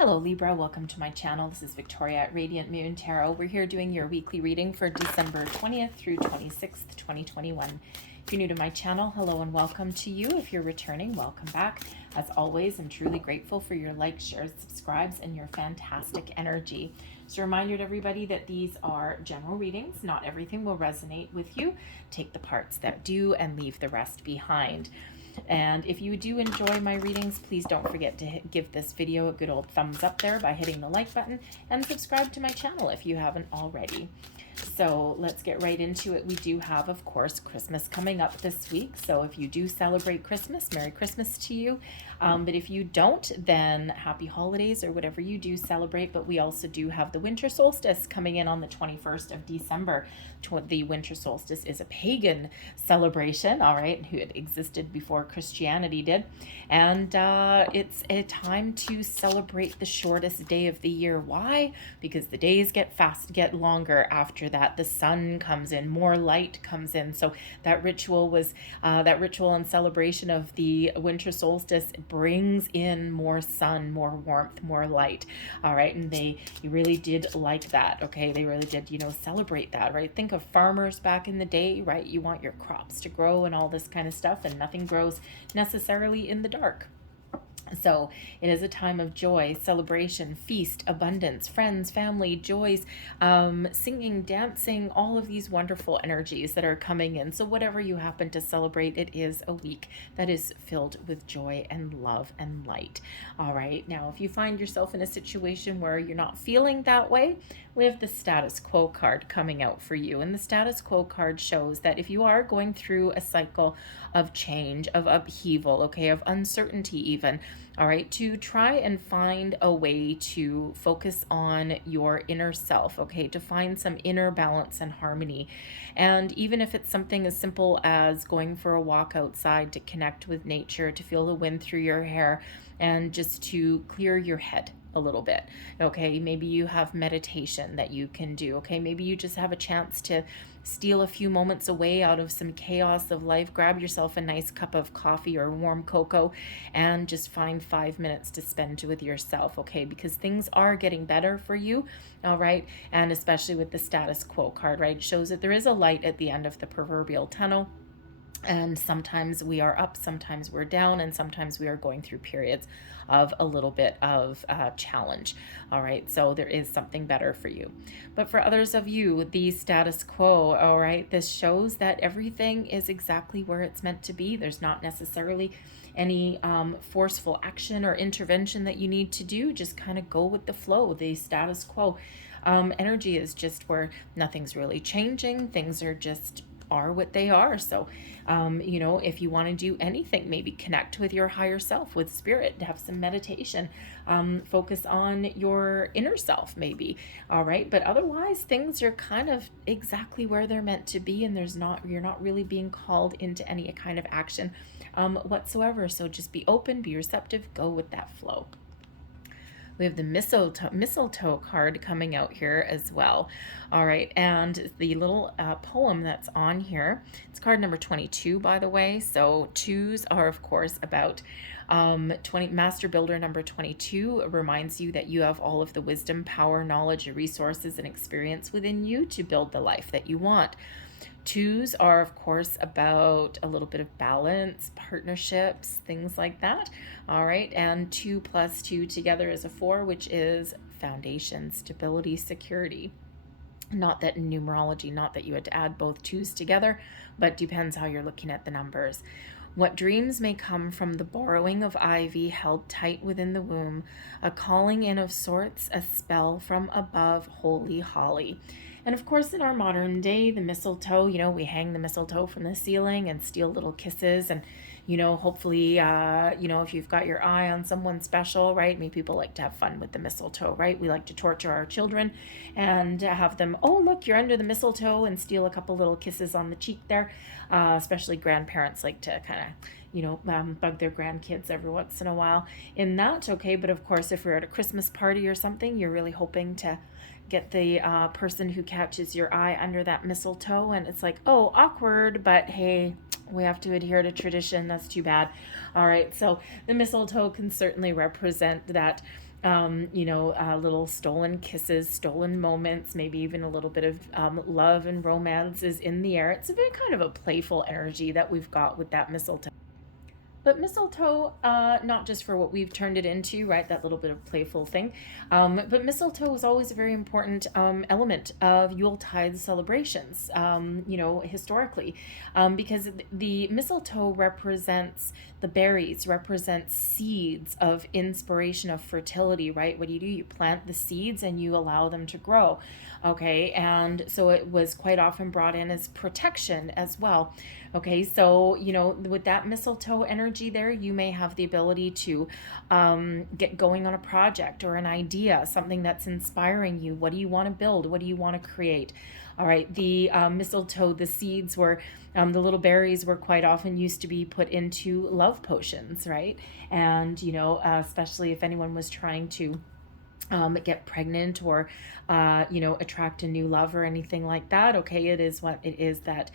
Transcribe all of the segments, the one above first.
Hello Libra, welcome to my channel. This is Victoria at Radiant Moon Tarot. We're here doing your weekly reading for December 20th through 26th, 2021. If you're new to my channel, hello and welcome to you. If you're returning, welcome back. As always, I'm truly grateful for your likes, shares, subscribes, and your fantastic energy. Just a reminder to everybody that these are general readings. Not everything will resonate with you. Take the parts that do and leave the rest behind. And if you do enjoy my readings, please don't forget to give this video a good old thumbs up there by hitting the like button and subscribe to my channel if you haven't already. So let's get right into it. We do have, of course, Christmas coming up this week. So if you do celebrate Christmas, Merry Christmas to you. But if you don't, then happy holidays or whatever you do celebrate. But we also do have the winter solstice coming in on the 21st of December. The winter solstice is a pagan celebration, all right, who had existed before Christianity did. And it's a time to celebrate the shortest day of the year. Why? Because the days get longer after that. The sun comes in, more light comes in. So that ritual and celebration of the winter solstice brings in more sun, more warmth, more light. All right, and you really did like that. Okay, they really did, celebrate that, right? Think of farmers back in the day, right? You want your crops to grow and all this kind of stuff, and nothing grows necessarily in the dark. So it is a time of joy, celebration, feast, abundance, friends, family, joys, singing, dancing, all of these wonderful energies that are coming in. So whatever you happen to celebrate, it is a week that is filled with joy and love and light. All right. Now, if you find yourself in a situation where you're not feeling that way, we have the status quo card coming out for you. And the status quo card shows that if you are going through a cycle of change, of upheaval, okay, of uncertainty even, all right, to try and find a way to focus on your inner self, okay, to find some inner balance and harmony. And even if it's something as simple as going for a walk outside to connect with nature, to feel the wind through your hair, and just to clear your head a little bit, okay? Maybe you have meditation that you can do, okay? Maybe you just have a chance to steal a few moments away out of some chaos of life. Grab yourself a nice cup of coffee or warm cocoa and just find 5 minutes to spend with yourself, okay? Because things are getting better for you, all right? And especially with the status quo card, right? It shows that there is a light at the end of the proverbial tunnel. And sometimes we are up, sometimes we're down, and sometimes we are going through periods of a little bit of challenge. All right, so there is something better for you. But for others of you, the status quo, all right, this shows that everything is exactly where it's meant to be. There's not necessarily any forceful action or intervention that you need to do. Just kind of go with the flow. The status quo energy is just where nothing's really changing. Things are what they are. So, if you want to do anything, maybe connect with your higher self, with spirit, have some meditation, focus on your inner self, maybe. All right. But otherwise, things are kind of exactly where they're meant to be. And you're not really being called into any kind of action whatsoever. So just be open, be receptive, go with that flow. We have the mistletoe card coming out here as well. All right, and the little poem that's on here, it's card number 22, by the way. So twos are, of course, about Master Builder number 22 reminds you that you have all of the wisdom, power, knowledge, resources, and experience within you to build the life that you want. Twos are, of course, about a little bit of balance, partnerships, things like that. All right, and 2 plus 2 together is a 4, which is foundation, stability, security. Not that in numerology, not that you had to add both twos together, but depends how you're looking at the numbers. What dreams may come from the borrowing of ivy held tight within the womb, a calling in of sorts, a spell from above, holy holly. And of course, in our modern day, the mistletoe, we hang the mistletoe from the ceiling and steal little kisses. And, hopefully, if you've got your eye on someone special, right? Maybe people like to have fun with the mistletoe, right? We like to torture our children and have them, oh, look, you're under the mistletoe, and steal a couple little kisses on the cheek there. Especially grandparents like to kind of, bug their grandkids every once in a while in that, okay? But of course, if we're at a Christmas party or something, you're really hoping to get the person who catches your eye under that mistletoe, and it's like, oh, awkward, but hey, We have to adhere to tradition. That's too bad. All right. So the mistletoe can certainly represent that, little stolen kisses, stolen moments, maybe even a little bit of love and romance is in the air. It's a bit kind of a playful energy that we've got with that mistletoe. But mistletoe, not just for what we've turned it into, right? That little bit of playful thing. But mistletoe is always a very important element of Yuletide celebrations, historically, because the mistletoe represents the berries, represents seeds of inspiration, of fertility, right? What do? You plant the seeds and you allow them to grow. Okay, and so it was quite often brought in as protection as well. Okay, so, with that mistletoe energy there, you may have the ability to get going on a project or an idea, something that's inspiring you. What do you want to build? What do you want to create? All right, the mistletoe, the seeds were, the little berries were quite often used to be put into love potions, right? And, especially if anyone was trying to get pregnant or, attract a new love or anything like that. Okay, it is what it is, that,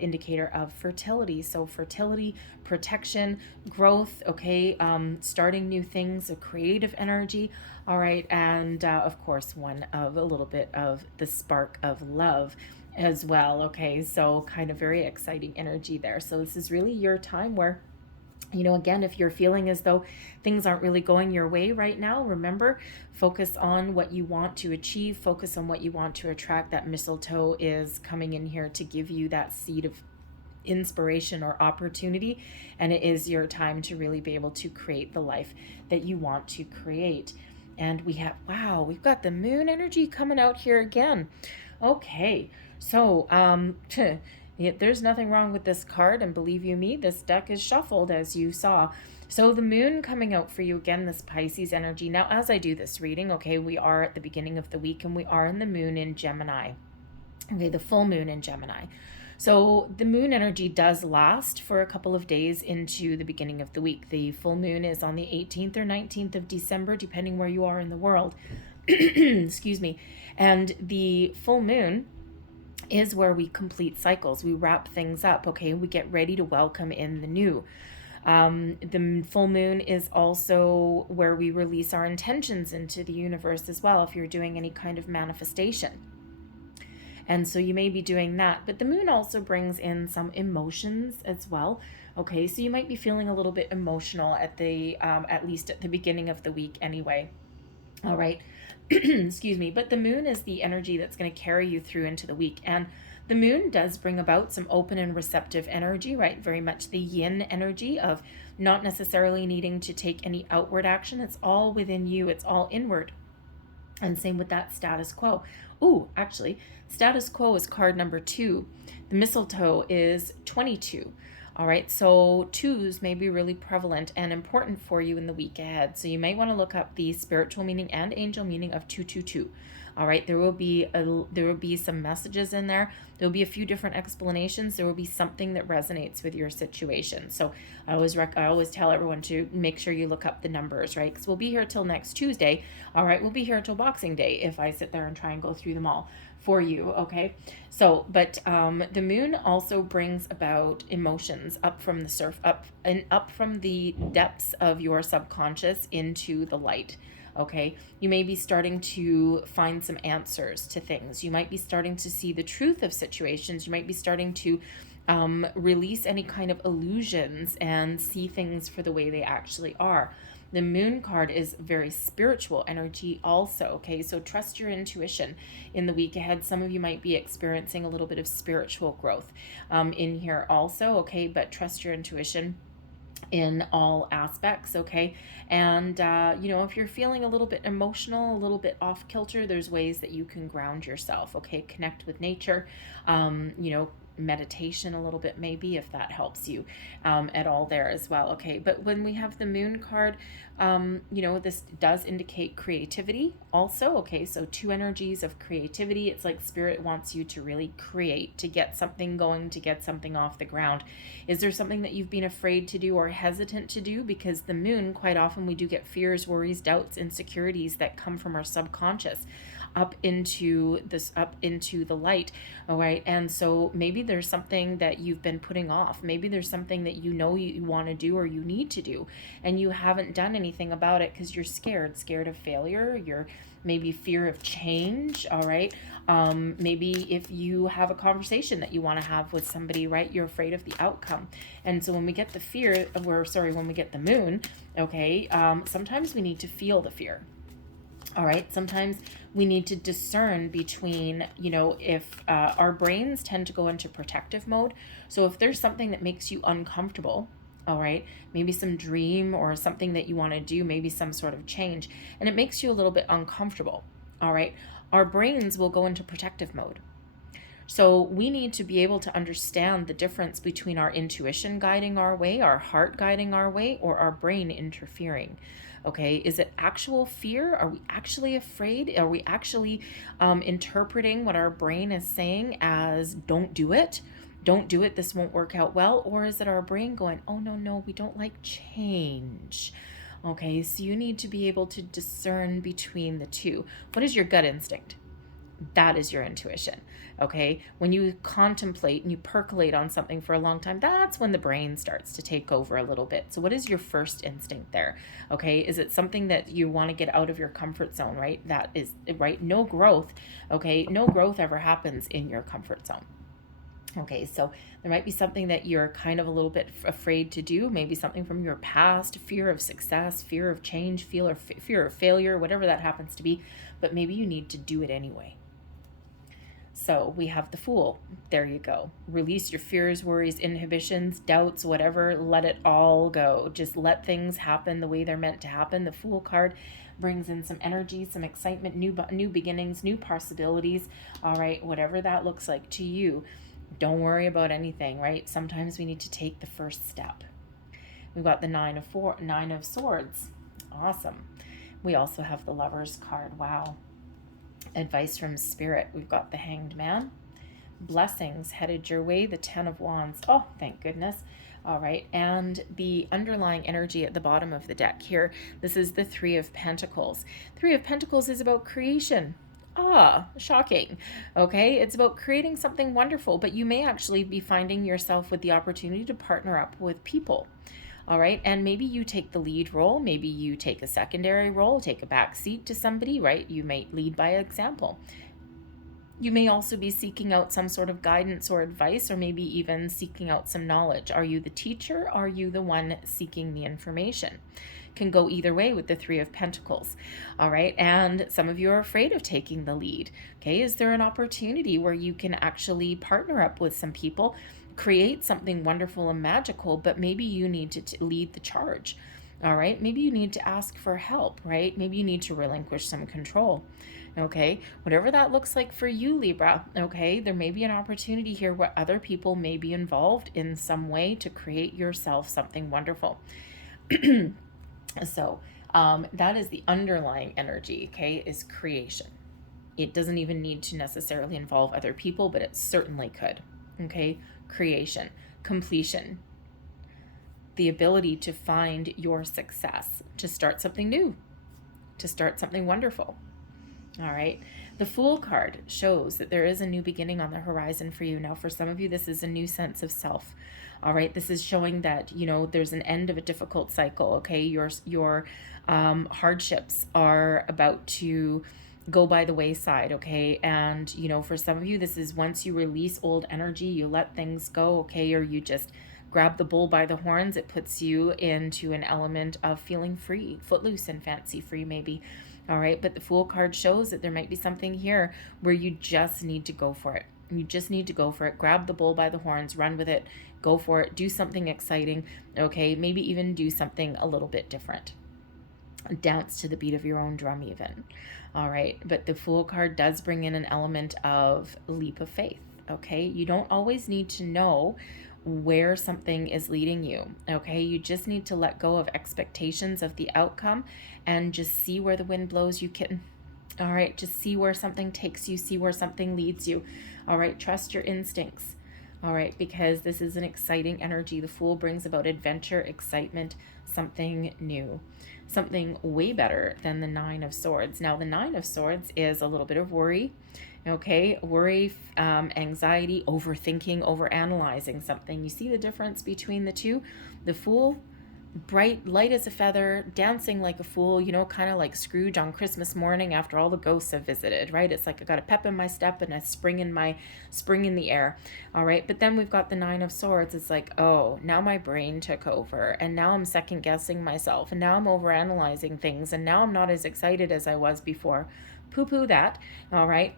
indicator of fertility. So fertility, protection, growth, okay, starting new things, a creative energy. All right, and of course, a little bit of the spark of love as well. Okay, so kind of very exciting energy there. So this is really your time where, again, if you're feeling as though things aren't really going your way right now, remember, focus on what you want to achieve, focus on what you want to attract. That mistletoe is coming in here to give you that seed of inspiration or opportunity, and it is your time to really be able to create the life that you want to create. And we've got the moon energy coming out here again. Okay, so there's nothing wrong with this card, and believe you me, this deck is shuffled, as you saw. So the moon coming out for you again, this Pisces energy. Now, as I do this reading, okay, we are at the beginning of the week, and we are in the moon in Gemini. Okay, the full moon in Gemini. So the moon energy does last for a couple of days into the beginning of the week. The full moon is on the 18th or 19th of December, depending where you are in the world. Excuse me. And the full moon is where we complete cycles. We wrap things up, okay? We get ready to welcome in the new. The full moon is also where we release our intentions into the universe as well, if you're doing any kind of manifestation. And so you may be doing that. But the moon also brings in some emotions as well. Okay, so you might be feeling a little bit emotional at least at the beginning of the week anyway. All right. Excuse me. But the moon is the energy that's going to carry you through into the week. And the moon does bring about some open and receptive energy, right? Very much the yin energy of not necessarily needing to take any outward action. It's all within you. It's all inward. And same with that status quo. Ooh, actually, status quo is card number 2. The mistletoe is 22. All right, so 2s may be really prevalent and important for you in the week ahead. So you may want to look up the spiritual meaning and angel meaning of 222. All right, there will be some messages in there. There will be a few different explanations. There will be something that resonates with your situation. So I always tell everyone to make sure you look up the numbers, right? Because we'll be here till next Tuesday. All right, we'll be here till Boxing Day if I sit there and try and go through them all for you, okay? So, but the moon also brings about emotions up from the depths of your subconscious into the light. Okay, you may be starting to find some answers to things. You might be starting to see the truth of situations. You might be starting to release any kind of illusions and see things for the way they actually are. The moon card is very spiritual energy also, okay? So trust your intuition in the week ahead. Some of you might be experiencing a little bit of spiritual growth in here also, okay? But trust your intuition in all aspects, okay? And if you're feeling a little bit emotional, a little bit off kilter, there's ways that you can ground yourself, okay? Connect with nature, meditation a little bit maybe, if that helps you at all there as well, okay? But when we have the moon card, this does indicate creativity also, okay? So 2 energies of creativity. It's like spirit wants you to really create, to get something going, to get something off the ground. Is there something that you've been afraid to do or hesitant to do? Because the moon, quite often we do get fears, worries, doubts, insecurities that come from our subconscious. up into the light. All right. And so maybe there's something that you've been putting off. Maybe there's something that you want to do or you need to do, and you haven't done anything about it because you're scared of failure. You're maybe fear of change. All right. Maybe if you have a conversation that you want to have with somebody, right, you're afraid of the outcome. And so when we get when we get the moon, okay, sometimes we need to feel the fear. All right. Sometimes we need to discern between, if our brains tend to go into protective mode. So if there's something that makes you uncomfortable, all right, maybe some dream or something that you want to do, maybe some sort of change, and it makes you a little bit uncomfortable. All right. Our brains will go into protective mode. So we need to be able to understand the difference between our intuition guiding our way, our heart guiding our way, or our brain interfering. Okay, is it actual fear? Are we actually afraid? Are we actually interpreting what our brain is saying as don't do it? Don't do it, this won't work out well. Or is it our brain going, oh, no, we don't like change? Okay, so you need to be able to discern between the two. What is your gut instinct? That is your intuition. Okay, when you contemplate and you percolate on something for a long time, that's when the brain starts to take over a little bit. So what is your first instinct there? Okay, is it something that you want to get out of your comfort zone, right? That is, right, no growth. Okay, no growth ever happens in your comfort zone. Okay, so there might be something that you're kind of a little bit afraid to do, maybe something from your past, fear of success, fear of change, fear of failure, whatever that happens to be, but maybe you need to do it anyway. So we have the Fool. There you go. Release your fears, worries, inhibitions, doubts, whatever. Let it all go. Just let things happen the way they're meant to happen. The Fool card brings in some energy, some excitement, new beginnings, new possibilities. All right, whatever that looks like to you. Don't worry about anything, right? Sometimes we need to take the first step. We've got the Nine of Swords. Awesome. We also have the Lover's card. Wow. Advice from Spirit. We've got the Hanged Man. Blessings headed your way. The Ten of Wands. Oh, thank goodness. All right. And the underlying energy at the bottom of the deck here. This is the Three of Pentacles. Three of Pentacles is about creation. Ah, shocking. Okay, it's about creating something wonderful, but you may actually be finding yourself with the opportunity to partner up with people. All right, and maybe you take the lead role, maybe you take a secondary role, take a back seat to somebody, right? You may lead by example. You may also be seeking out some sort of guidance or advice, or maybe even seeking out some knowledge. Are you the teacher? Are you the one seeking the information? Can go either way with the Three of Pentacles. All right, and some of you are afraid of taking the lead. Okay, is there an opportunity where you can actually partner up with some people, create something wonderful and magical, but maybe you need to lead the charge? All right, maybe you need to ask for help, right? Maybe you need to relinquish some control. Okay, whatever that looks like for you, Libra. Okay, there may be an opportunity here where other people may be involved in some way to create yourself something wonderful. So that is the underlying energy, okay, is creation. It doesn't even need to necessarily involve other people, but it certainly could, okay? Creation, completion, the ability to find your success, to start something new, to start something wonderful. All right. The Fool card shows that there is a new beginning on the horizon for you. Now, for some of you, this is a new sense of self. All right. This is showing that, there's an end of a difficult cycle. Okay. Your hardships are about to go by the wayside. Okay. And, for some of you, this is once you release old energy, you let things go. Okay. Or you just grab the bull by the horns. It puts you into an element of feeling free, footloose and fancy free, maybe. All right, but the Fool card shows that there might be something here where you just need to go for it. You just need to go for it. Grab the bull by the horns, run with it, go for it, do something exciting, okay? Maybe even do something a little bit different. Dance to the beat of your own drum even. All right, but the Fool card does bring in an element of leap of faith, okay? You don't always need to know where something is leading you, okay? You just need to let go of expectations of the outcome and just see where the wind blows, you kitten. All right, just see where something takes you, see where something leads you. All right, trust your instincts. All right, because this is an exciting energy. The Fool brings about adventure, excitement, something new. something way better than the Nine of Swords. Now, the Nine of Swords is a little bit of worry, okay? Worry, anxiety, overthinking, overanalyzing something. You see the difference between the two? The Fool, bright, light as a feather, dancing like a fool, you know, kind of like Scrooge on Christmas morning after all the ghosts have visited, right? It's like I got a pep in my step and a spring in the air. All right. But then we've got the Nine of Swords. It's like, oh, now my brain took over, and now I'm second guessing myself, and now I'm overanalyzing things, and now I'm not as excited as I was before. Poo-poo that. All right.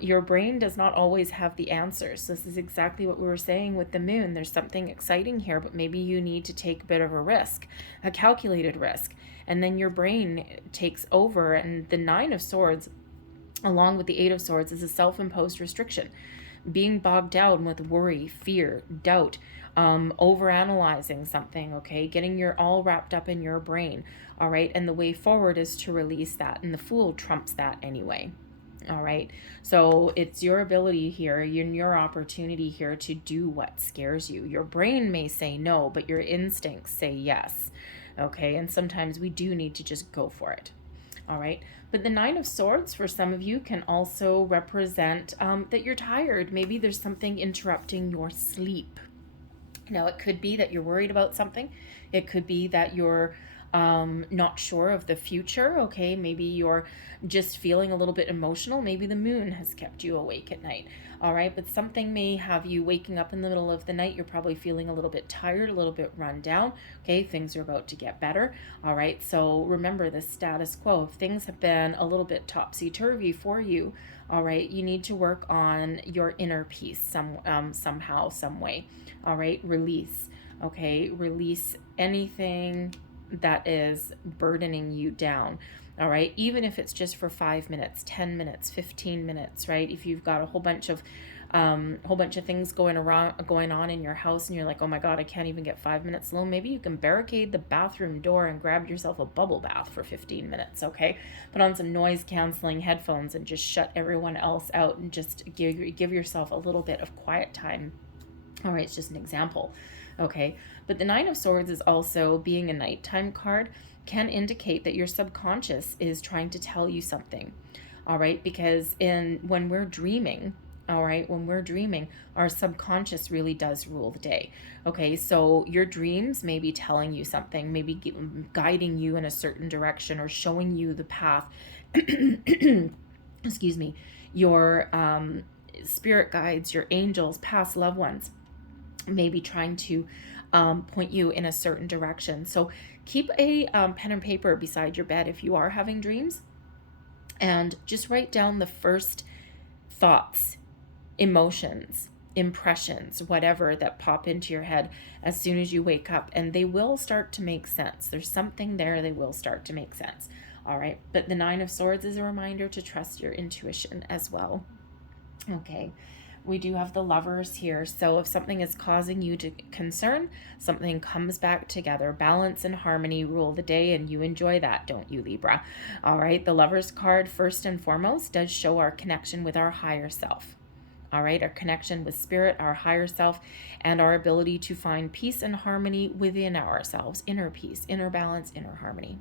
Your brain does not always have the answers. This is exactly what we were saying with the moon. There's something exciting here, but maybe you need to take a bit of a risk, a calculated risk, and then your brain takes over. And the Nine of Swords, along with the Eight of Swords, is a self-imposed restriction, being bogged down with worry, fear, doubt, overanalyzing something, okay, getting your all wrapped up in your brain. All right. And the way forward is to release that. And the Fool trumps that anyway. All right. So it's your ability here, your opportunity here to do what scares you. Your brain may say no, but your instincts say yes. Okay. And sometimes we do need to just go for it. All right. But the Nine of Swords for some of you can also represent that you're tired. Maybe there's something interrupting your sleep. Now, it could be that you're worried about something. It could be that you're not sure of the future. Okay, maybe you're just feeling a little bit emotional. Maybe the moon has kept you awake at night. All right, but something may have you waking up in the middle of the night. You're probably feeling a little bit tired, a little bit run down. Okay, things are about to get better. All right, so remember the status quo. If things have been a little bit topsy-turvy for you, all right, you need to work on your inner peace somehow, some way. All right, release. Okay, release anything that is burdening you down. All right, even if it's just for 5 minutes, 10 minutes, 15 minutes, right? If you've got a whole bunch of things going on in your house, and you're like, oh my God, I can't even get 5 minutes alone. Maybe you can barricade the bathroom door and grab yourself a bubble bath for 15 minutes. Okay, put on some noise canceling headphones and just shut everyone else out, and just give yourself a little bit of quiet time. All right, it's just an example. Okay, but the Nine of Swords is also, being a nighttime card, can indicate that your subconscious is trying to tell you something. All right, because when we're dreaming, all right, when we're dreaming, our subconscious really does rule the day. Okay, so your dreams may be telling you something, maybe guiding you in a certain direction or showing you the path. Excuse me, your spirit guides, your angels, past loved ones, maybe trying to point you in a certain direction. So keep a pen and paper beside your bed if you are having dreams, and just write down the first thoughts, emotions, impressions, whatever that pop into your head as soon as you wake up, and they will start to make sense. There's something there, they will start to make sense. All right, but the Nine of Swords is a reminder to trust your intuition as well. Okay, we do have the Lovers here. So if something is causing you to concern, something comes back together. Balance and harmony rule the day, and you enjoy that, don't you, Libra? All right, the Lovers card, first and foremost, does show our connection with our higher self. All right, our connection with spirit, our higher self, and our ability to find peace and harmony within ourselves, inner peace, inner balance, inner harmony.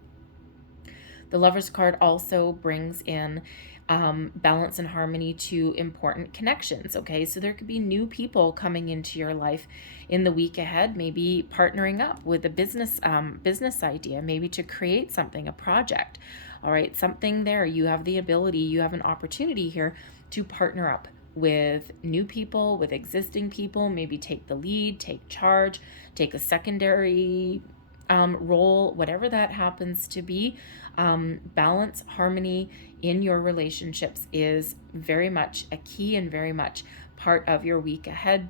The Lovers card also brings in balance and harmony to important connections. Okay, so there could be new people coming into your life in the week ahead, maybe partnering up with a business idea, maybe to create something, a project. All right, something there. You have the ability, you have an opportunity here to partner up with new people, with existing people, maybe take the lead, take charge, take a secondary role, whatever that happens to be. Balance, harmony in your relationships is very much a key and very much part of your week ahead.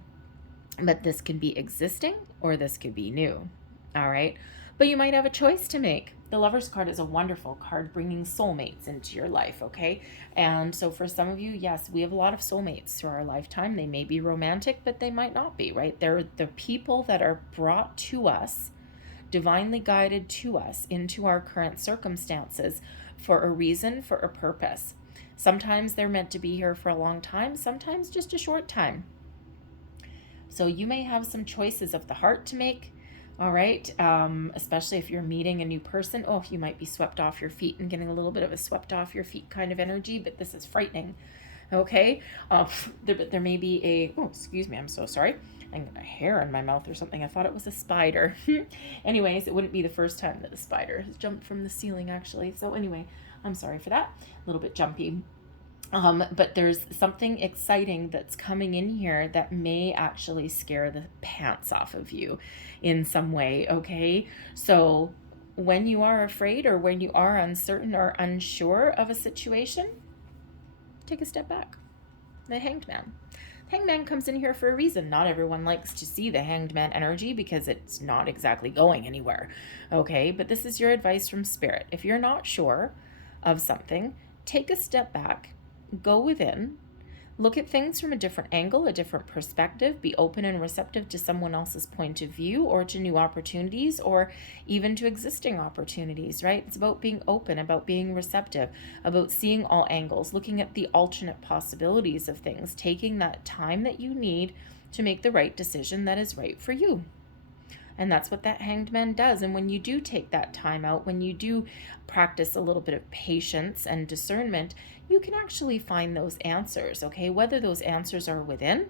But this can be existing or this could be new. All right. But you might have a choice to make. The Lovers card is a wonderful card, bringing soulmates into your life, okay? And so for some of you, yes, we have a lot of soulmates through our lifetime. They may be romantic, but they might not be, right? They're the people that are brought to us, divinely guided to us into our current circumstances for a reason, for a purpose. Sometimes they're meant to be here for a long time, sometimes just a short time. So you may have some choices of the heart to make, All right. Especially if you're meeting a new person. Oh, you might be swept off your feet and getting a little bit of a swept off your feet kind of energy, but this is frightening. Okay. There may be a, oh, excuse me. I'm so sorry. I got a hair in my mouth or something. I thought it was a spider. Anyways, it wouldn't be the first time that a spider has jumped from the ceiling, actually. So anyway, I'm sorry for that. A little bit jumpy. But there's something exciting that's coming in here that may actually scare the pants off of you in some way, okay? So when you are afraid or when you are uncertain or unsure of a situation, take a step back. The Hanged Man. Hanged Man comes in here for a reason. Not everyone likes to see the Hanged Man energy because it's not exactly going anywhere, okay? But this is your advice from Spirit. If you're not sure of something, take a step back. Go within, look at things from a different angle, a different perspective, be open and receptive to someone else's point of view or to new opportunities or even to existing opportunities, right? It's about being open, about being receptive, about seeing all angles, looking at the alternate possibilities of things, taking that time that you need to make the right decision that is right for you. And that's what that Hanged Man does. And when you do take that time out, when you do practice a little bit of patience and discernment, you can actually find those answers, okay? Whether those answers are within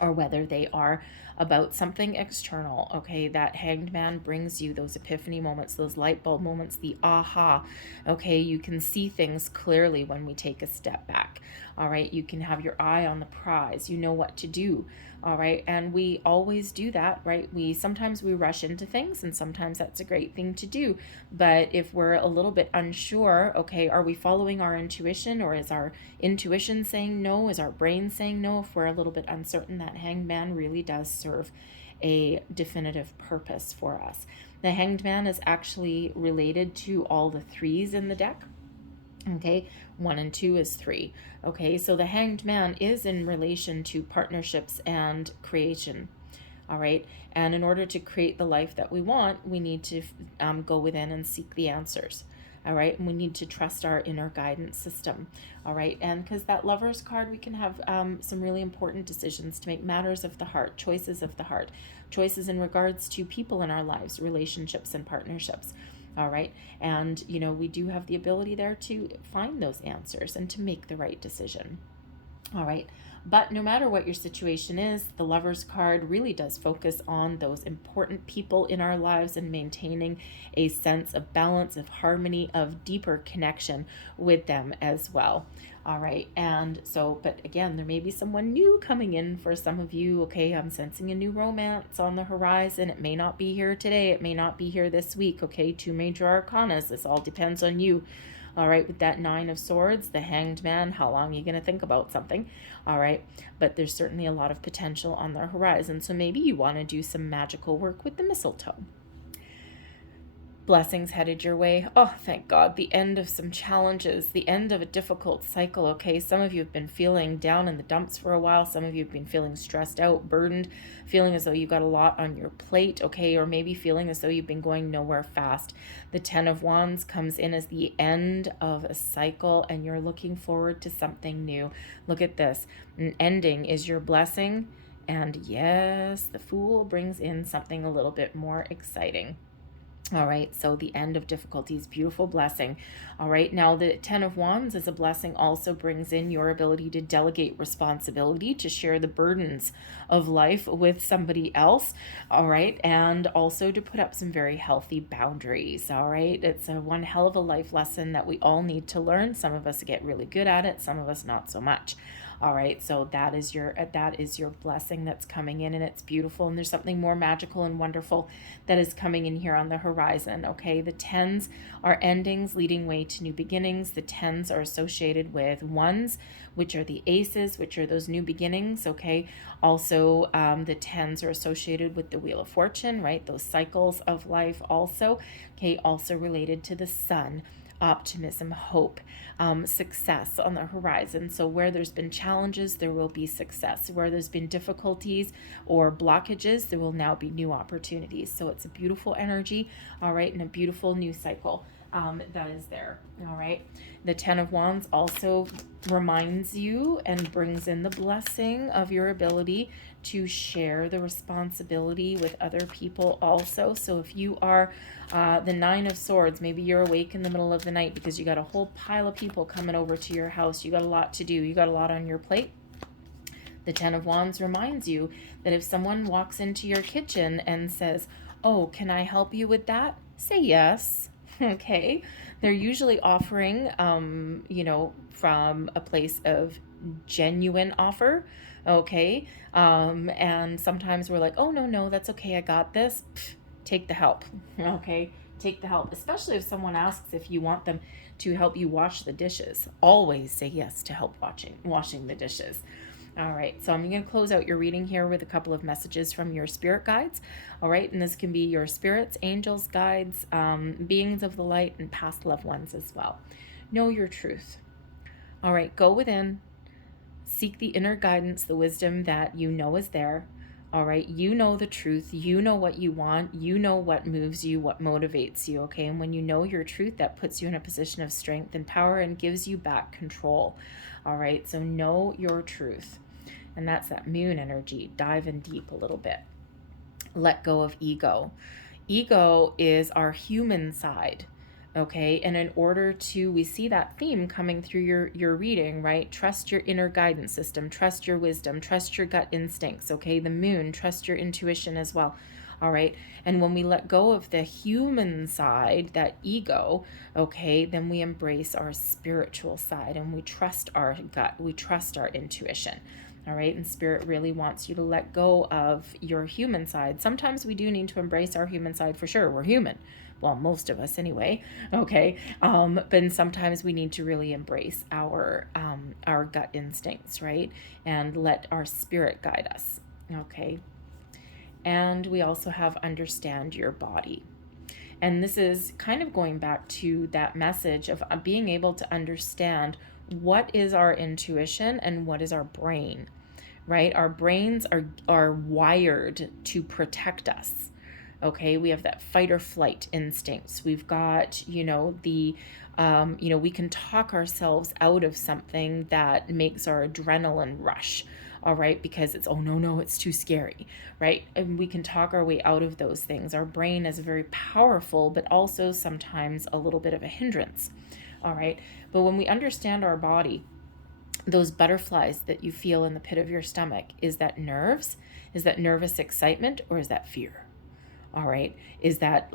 or whether they are about something external, okay? That Hanged Man brings you those epiphany moments, those light bulb moments, the aha, okay? You can see things clearly when we take a step back, all right? You can have your eye on the prize. You know what to do, all right? And we always do that, right? Sometimes we rush into things, and sometimes that's a great thing to do. But if we're a little bit unsure, okay, are we following our intuition, or is our intuition saying no? Is our brain saying no? If we're a little bit uncertain, that Hanged Man really does serve a definitive purpose for us. The Hanged Man is actually related to all the threes in the deck. Okay, 1 and 2 is 3. Okay, so the Hanged Man is in relation to partnerships and creation. All right, and in order to create the life that we want, we need to go within and seek the answers. All right, and we need to trust our inner guidance system. All right, and because that Lover's card, we can have some really important decisions to make, matters of the heart, choices of the heart, choices in regards to people in our lives, relationships and partnerships. All right. And, you know, we do have the ability there to find those answers and to make the right decision. All right. But no matter what your situation is, the Lover's card really does focus on those important people in our lives and maintaining a sense of balance, of harmony, of deeper connection with them as well. All right. And so, but again, there may be someone new coming in for some of you. Okay. I'm sensing a new romance on the horizon. It may not be here today. It may not be here this week. Okay. 2 major arcanas. This all depends on you. All right, with that 9 of Swords, the Hanged Man, how long are you going to think about something? All right, but there's certainly a lot of potential on the horizon. So maybe you want to do some magical work with the mistletoe. Blessings headed your way. Oh, thank God. The end of some challenges, the end of a difficult cycle. Okay, some of you have been feeling down in the dumps for a while. Some of you have been feeling stressed out, burdened, feeling as though you've got a lot on your plate, okay, or maybe feeling as though you've been going nowhere fast. The 10 of Wands comes in as the end of a cycle, and you're looking forward to something new. Look at this. An ending is your blessing, and yes, the Fool brings in something a little bit more exciting. All right, so the end of difficulties, beautiful blessing. All right, now the 10 of Wands as a blessing also brings in your ability to delegate responsibility, to share the burdens of life with somebody else. All right, and also to put up some very healthy boundaries. All right, it's one hell of a life lesson that we all need to learn. Some of us get really good at it, some of us not so much. All right, so that is your blessing that's coming in, and it's beautiful, and there's something more magical and wonderful that is coming in here on the horizon. Okay, the 10s are endings leading way to new beginnings. The 10s are associated with 1s, which are the aces, which are those new beginnings. Okay, also the 10s are associated with the Wheel of Fortune, right? Those cycles of life also. Okay, also related to the sun. Optimism, hope, success on the horizon. So where there's been challenges, there will be success. Where there's been difficulties or blockages, there will now be new opportunities. So it's a beautiful energy, all right, and a beautiful new cycle. that is there. All right. The Ten of Wands also reminds you and brings in the blessing of your ability to share the responsibility with other people also. So if you are the Nine of Swords, maybe you're awake in the middle of the night because you got a whole pile of people coming over to your house. You got a lot to do. You got a lot on your plate. The Ten of Wands reminds you that if someone walks into your kitchen and says, "Oh, can I help you with that?" Say yes. Okay. They're usually offering, you know, from a place of genuine offer. Okay. And sometimes we're like, "Oh, no, that's okay. I got this." Pfft, take the help. Okay. Take the help, especially if someone asks if you want them to help you wash the dishes. Always say yes to help washing the dishes. All right, so I'm going to close out your reading here with a couple of messages from your spirit guides. All right, and this can be your spirits, angels, guides, beings of the light, and past loved ones as well. Know your truth. All right, go within, seek the inner guidance, the wisdom that you know is there. All right, you know the truth, you know what you want, you know what moves you, what motivates you, okay? And when you know your truth, that puts you in a position of strength and power and gives you back control. All right, so know your truth. And that's that moon energy. Dive in deep a little bit. Let go of ego. Ego is our human side, okay? And in order to, we see that theme coming through your reading, right? Trust your inner guidance system. Trust your wisdom. Trust your gut instincts, okay? The moon, trust your intuition as well. All right. And when we let go of the human side, that ego, okay, then we embrace our spiritual side and we trust our gut. We trust our intuition. All right. And spirit really wants you to let go of your human side. Sometimes we do need to embrace our human side for sure. We're human. Well, most of us anyway. Okay. But sometimes we need to really embrace our gut instincts, right? And let our spirit guide us. Okay. And we also have understand your body. And this is kind of going back to that message of being able to understand what is our intuition and what is our brain, right? Our brains are wired to protect us. Okay, we have that fight or flight instincts. We've got, we can talk ourselves out of something that makes our adrenaline rush. All right, because it's, oh, no, it's too scary, right? And we can talk our way out of those things. Our brain is very powerful, but also sometimes a little bit of a hindrance. All right, but when we understand our body, those butterflies that you feel in the pit of your stomach, is that nerves? Is that nervous excitement, or is that fear? All right, is that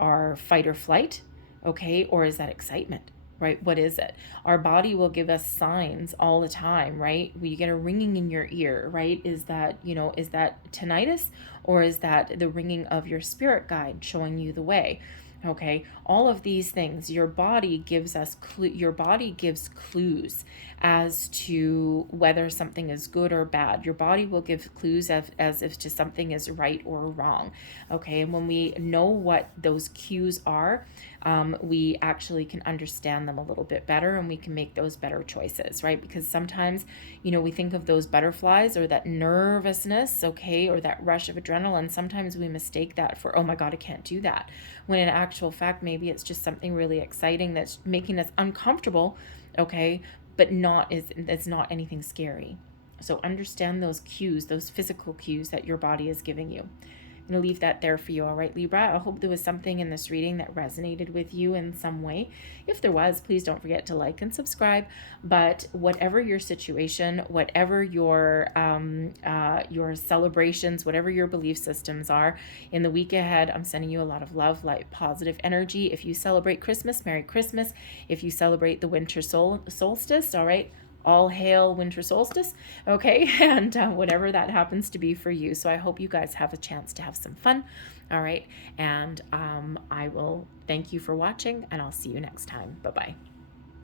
our fight or flight? Okay, or is that excitement? Right? What is it? Our body will give us signs all the time, right? You get a ringing in your ear, right? Is that tinnitus, or is that the ringing of your spirit guide showing you the way? Okay, all of these things, your body gives clues as to whether something is good or bad. Your body will give clues as if to something is right or wrong. Okay, and when we know what those cues are, we actually can understand them a little bit better, and we can make those better choices, right? Because sometimes, we think of those butterflies or that nervousness, okay, or that rush of adrenaline. Sometimes we mistake that for, oh my God, I can't do that. When in actual fact, maybe it's just something really exciting that's making us uncomfortable, okay, but it's not anything scary. So understand those cues, those physical cues that your body is giving you. I'm going to leave that there for you, all right, Libra? I hope there was something in this reading that resonated with you in some way. If there was, please don't forget to like and subscribe. But whatever your situation, whatever your celebrations, whatever your belief systems are, in the week ahead, I'm sending you a lot of love, light, positive energy. If you celebrate Christmas, Merry Christmas. If you celebrate the winter solstice, all right, all hail winter solstice, okay? And whatever that happens to be for you. So I hope you guys have a chance to have some fun, all right? And I will thank you for watching, and I'll see you next time. Bye-bye.